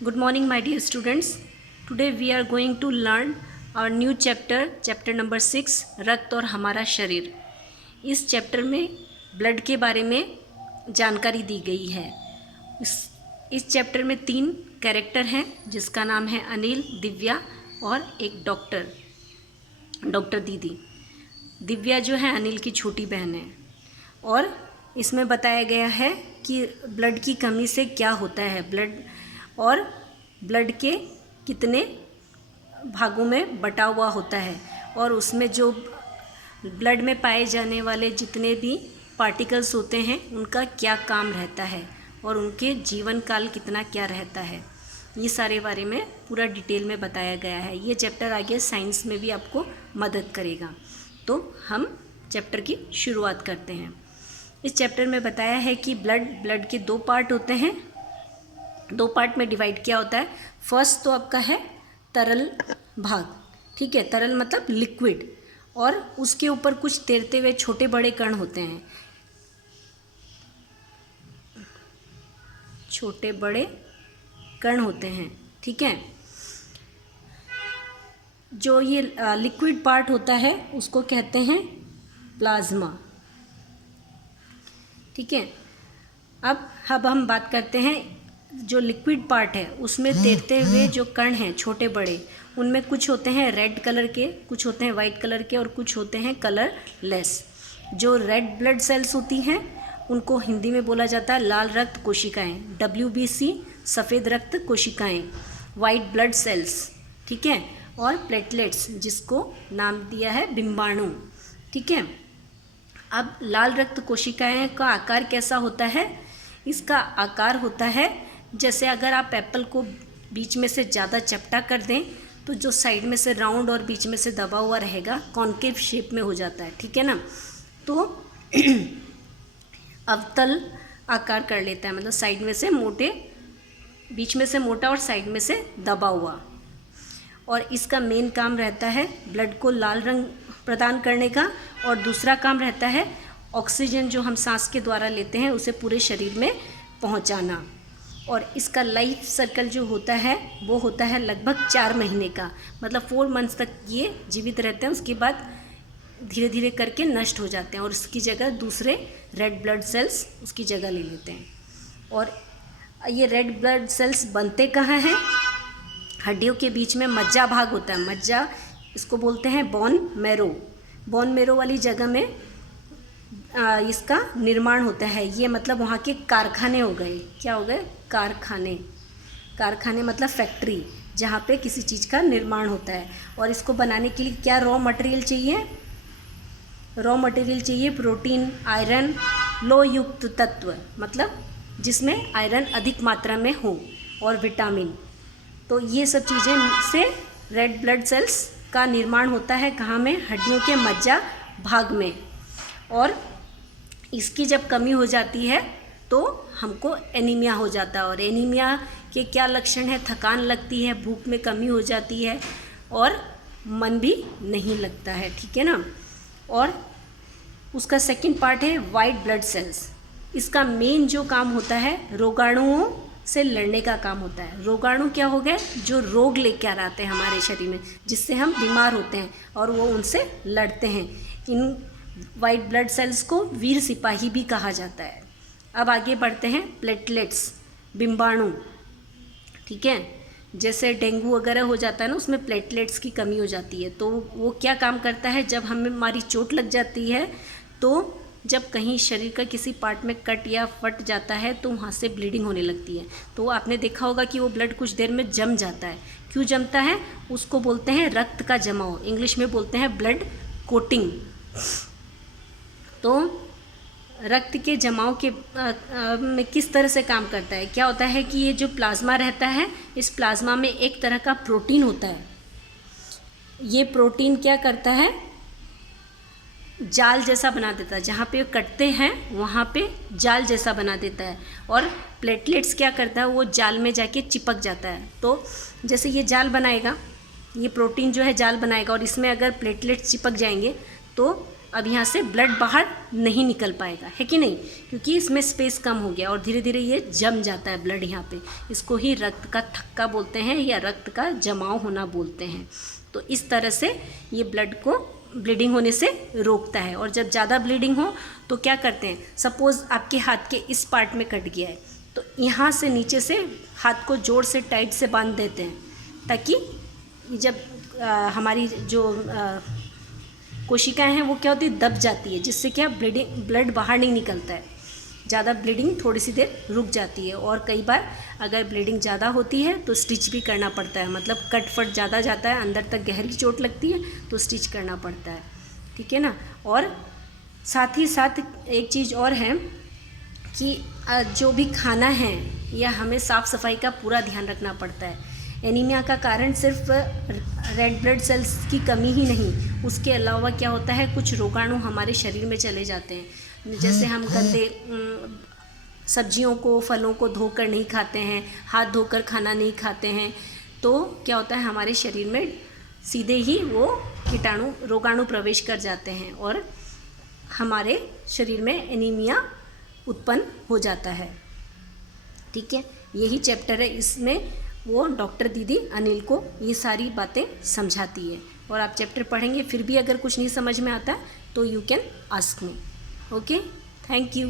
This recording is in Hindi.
Good morning, my dear students. Today we are going to learn our new chapter number 6, रक्त और हमारा शरीर। इस चैप्टर में ब्लड के बारे में जानकारी दी गई है। इस चैप्टर में 3 कैरेक्टर हैं, जिसका नाम है अनिल, दिव्या और एक डॉक्टर दीदी। दिव्या जो है अनिल की छोटी बहन है और इसमें बताया गया है कि ब्लड की कमी से क्या होता है, ब्लड के कितने भागों में बटा हुआ होता है और उसमें जो ब्लड में पाए जाने वाले जितने भी पार्टिकल्स होते हैं उनका क्या काम रहता है और उनके जीवन काल कितना क्या रहता है। ये सारे बारे में पूरा डिटेल में बताया गया है। ये चैप्टर आगे साइंस में भी आपको मदद करेगा। तो हम चैप्टर की शुरुआत करते हैं। इस चैप्टर में बताया है कि ब्लड के 2 पार्ट होते हैं। 2 पार्ट में डिवाइड किया होता है। फर्स्ट तो आपका है तरल भाग, ठीक है। तरल मतलब लिक्विड, और उसके ऊपर कुछ तैरते हुए छोटे बड़े कण होते हैं, छोटे बड़े कण होते हैं, ठीक है। जो ये लिक्विड पार्ट होता है उसको कहते हैं प्लाज्मा, ठीक है। अब हम बात करते हैं जो लिक्विड पार्ट है उसमें तैरते हुए जो कण हैं छोटे बड़े, उनमें कुछ होते हैं रेड कलर के, कुछ होते हैं वाइट कलर के और कुछ होते हैं कलरलेस। जो रेड ब्लड सेल्स होती हैं उनको हिंदी में बोला जाता है लाल रक्त कोशिकाएं, WBC सफ़ेद रक्त कोशिकाएं, वाइट ब्लड सेल्स, ठीक है, और प्लेटलेट्स जिसको नाम दिया है बिंबाणु, ठीक है। अब लाल रक्त कोशिकाएं का आकार कैसा होता है? इसका आकार होता है जैसे अगर आप एप्पल को बीच में से ज़्यादा चपटा कर दें तो जो साइड में से राउंड और बीच में से दबा हुआ रहेगा कॉन्केव शेप में हो जाता है, ठीक है ना। तो अवतल आकार कर लेता है, मतलब साइड में से मोटे, बीच में से मोटा और साइड में से दबा हुआ। और इसका मेन काम रहता है ब्लड को लाल रंग प्रदान करने का, और दूसरा काम रहता है ऑक्सीजन जो हम सांस के द्वारा लेते हैं उसे पूरे शरीर में पहुंचाना। और इसका लाइफ सर्कल जो होता है वो होता है लगभग 4 महीने का, मतलब 4 मंथ्स तक ये जीवित रहते हैं। उसके बाद धीरे धीरे करके नष्ट हो जाते हैं और उसकी जगह दूसरे रेड ब्लड सेल्स उसकी जगह ले लेते हैं। और ये रेड ब्लड सेल्स बनते कहाँ हैं? हड्डियों के बीच में मज्जा भाग होता है, मज्जा इसको बोलते हैं बोन मैरो वाली जगह में इसका निर्माण होता है। ये मतलब वहाँ के कारखाने हो गए। क्या हो गए? कारखाने मतलब फैक्ट्री, जहाँ पे किसी चीज़ का निर्माण होता है। और इसको बनाने के लिए क्या रॉ मटेरियल चाहिए? प्रोटीन, आयरन, लोह युक्त तत्व, मतलब जिसमें आयरन अधिक मात्रा में हो, और विटामिन। तो ये सब चीज़ें से रेड ब्लड सेल्स का निर्माण होता है। कहाँ में? हड्डियों के मज्जा भाग में। और इसकी जब कमी हो जाती है तो हमको एनीमिया हो जाता है। और एनीमिया के क्या लक्षण है? थकान लगती है, भूख में कमी हो जाती है और मन भी नहीं लगता है, ठीक है ना। और उसका सेकंड पार्ट है वाइट ब्लड सेल्स। इसका मेन जो काम होता है रोगाणुओं से लड़ने का काम होता है। रोगाणु क्या हो गए? जो रोग लेके आ आते हैं हमारे शरीर में, जिससे हम बीमार होते हैं और वो उनसे लड़ते हैं। इन वाइट ब्लड सेल्स को वीर सिपाही भी कहा जाता है। अब आगे बढ़ते हैं। प्लेटलेट्स, बिंबाणु, ठीक है। जैसे डेंगू वगैरह हो जाता है ना, उसमें प्लेटलेट्स की कमी हो जाती है। तो वो क्या काम करता है? जब हमारी चोट लग जाती है तो जब कहीं शरीर का किसी पार्ट में कट या फट जाता है तो वहाँ से ब्लीडिंग होने लगती है। तो आपने देखा होगा कि वो ब्लड कुछ देर में जम जाता है। क्यों जमता है? उसको बोलते हैं रक्त का जमाव, इंग्लिश में बोलते हैं ब्लड कोटिंग। तो रक्त के जमाव के में किस तरह से काम करता है? क्या होता है कि ये जो प्लाज्मा रहता है, इस प्लाज्मा में एक तरह का प्रोटीन होता है। ये प्रोटीन क्या करता है? जाल जैसा बना देता है। जहाँ पे कटते हैं वहाँ पे जाल जैसा बना देता है। और प्लेटलेट्स क्या करता है? वो जाल में जाके चिपक जाता है। तो जैसे ये जाल बनाएगा, ये प्रोटीन जो है जाल बनाएगा, और इसमें अगर प्लेटलेट्स चिपक जाएंगे तो अब यहाँ से ब्लड बाहर नहीं निकल पाएगा, है कि नहीं, क्योंकि इसमें स्पेस कम हो गया और धीरे धीरे ये जम जाता है ब्लड यहाँ पे। इसको ही रक्त का थक्का बोलते हैं या रक्त का जमाव होना बोलते हैं। तो इस तरह से ये ब्लड को ब्लीडिंग होने से रोकता है। और जब ज़्यादा ब्लीडिंग हो तो क्या करते हैं, सपोज़ आपके हाथ के इस पार्ट में कट गया है तो यहाँ से नीचे से हाथ को जोर से टाइट से बांध देते हैं, ताकि जब हमारी जो कोशिकाएं हैं वो क्या होती है, दब जाती है, जिससे क्या ब्लड बाहर नहीं निकलता है, ज़्यादा ब्लीडिंग थोड़ी सी देर रुक जाती है। और कई बार अगर ब्लीडिंग ज़्यादा होती है तो स्टिच भी करना पड़ता है, मतलब कट फट ज़्यादा जाता है, अंदर तक गहरी चोट लगती है तो स्टिच करना पड़ता है, ठीक है ना। और साथ ही साथ एक चीज़ और है कि जो भी खाना है या हमें साफ़ सफाई का पूरा ध्यान रखना पड़ता है। एनीमिया का कारण सिर्फ रेड ब्लड सेल्स की कमी ही नहीं, उसके अलावा क्या होता है, कुछ रोगाणु हमारे शरीर में चले जाते हैं। जैसे हम गंदे सब्जियों को, फलों को धोकर नहीं खाते हैं, हाथ धोकर खाना नहीं खाते हैं, तो क्या होता है, हमारे शरीर में सीधे ही वो रोगाणु प्रवेश कर जाते हैं और हमारे शरीर में एनीमिया उत्पन्न हो जाता है, ठीक है। यही चैप्टर है, इसमें वो डॉक्टर दीदी अनिल को ये सारी बातें समझाती है। और आप चैप्टर पढ़ेंगे, फिर भी अगर कुछ नहीं समझ में आता तो you can ask me. Okay, thank you.